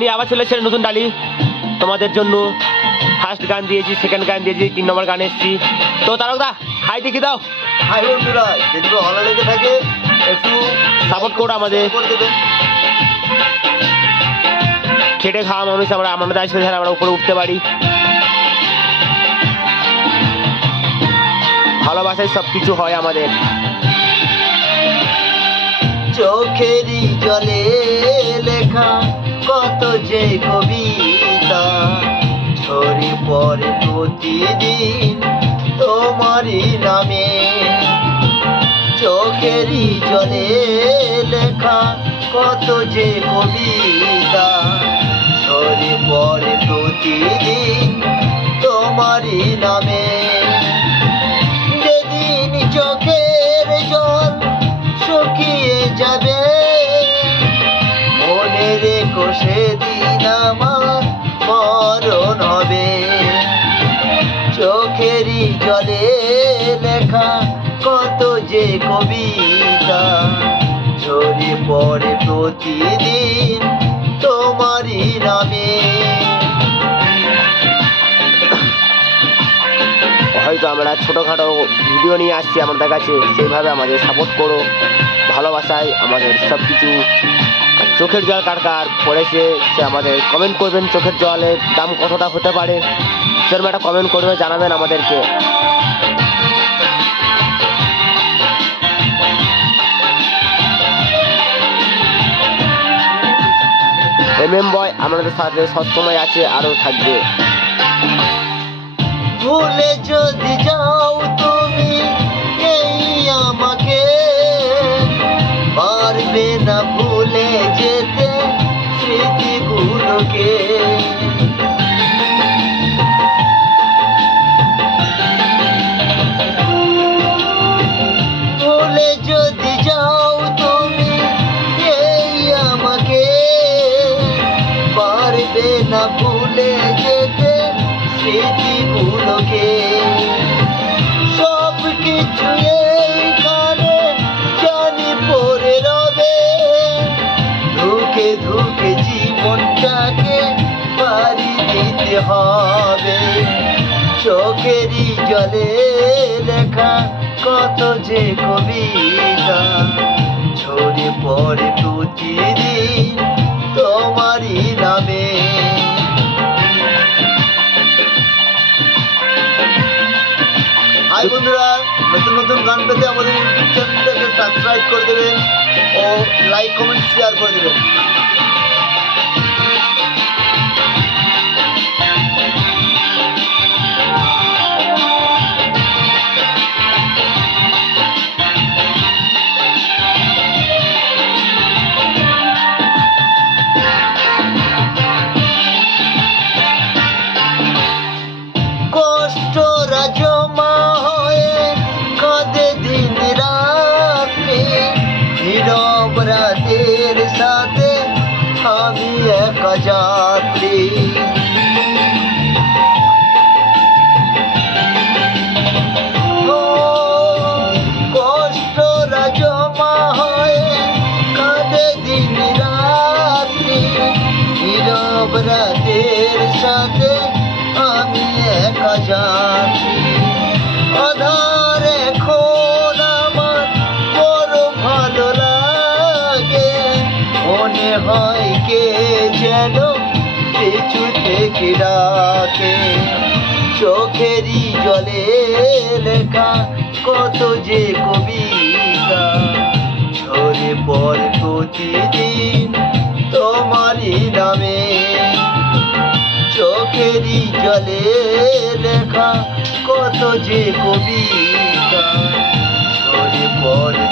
নিয়ে আবার চলে এসেছে নতুন ডালি। তোমাদের জন্য ফার্স্ট গান দিয়েছি সেকেন্ড গান দিয়েছি তিন নম্বর গান এসেছি। তো তারকদা হাই দেখি দাও। হাই বন্ধুরা যদি ভালো লেগে থাকে একটু সাপোর্ট করো আমাদের। খেটে খাওয়া মানুষ আমরা আমাদের আসলে ধারে আমরা উপরে উঠতে পারি। ভালোবাসায় সব কিছু হয় আমাদের। যে কবিতা ছড়ি পড়ে প্রতিদিন তোমারই নামে। চোখেরই জলে লেখা কত যে কবিতা ছড়ি পড়ে প্রতিদিন তোমারই নামে। যেদিন চোখের জল শুকিয়ে যাবে মনে সেদিন আমার মরণ হবে। চোখেরই জলে লেখা কত যে কবিতা। ঝরে পড়ে প্রতিদিন তোমারই নামে। হয়তো আমরা ছোটোখাটো ভিডিও নিয়ে আসছি আমাদের কাছে। সেইভাবে আমাদের সাপোর্ট করো, ভালোবাসায় আমাদের সব কিছু চোখের জল কার কার পড়েছে, সে আমাদের কমেন্ট করবেন চোখের জলের দাম কতটা হতে পারে। সেরকম একটা কমেন্ট করবে, জানাবেন আমাদেরকে। এম এম বয় আমাদের সাথে সবসময় আছে, আরও থাকবে। ভুলে যদি যাও স্মৃতিগুলোকে সব কিছু এইখানে জানি পড়ে রবে। ধুকে ধুকে জীবনটাকে পারি দিতে হবে। চোখেরই জলে লেখা কত যে কবিতা। ছড়ে পড়ে প্রতিদিন সাবস্ক্রাইব করে দেবেন ও লাইক কমেন্ট শেয়ার করে দেবেন। নীরব সাথে আমি একা যাচ্ছি। আধার এখন আমার বড় ভালো লাগে। মনে হয় কে যেন পিছু থেকে ডাকে। চোখেরই জলে লেখা কত যে কবিতা। ঝরে পড়ে প্রতিদিন চোখেরই লেখা কত যে কবিতা।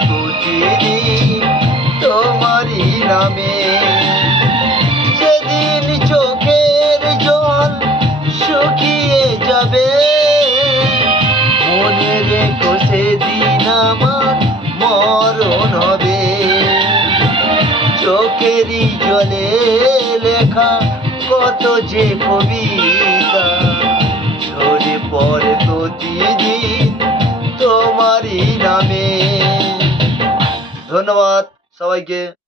প্রতিদিন তোমারই নামে। সেদিন চোখের জল শুকিয়ে যাবে। মনে রেখো সেদিন আমার মরণ হবে। চোখেরই জলে লেখা কত যে কবিতা। পড়ে প্রতিদিন তোমারই নামে। ধন্যবাদ সবাইকে।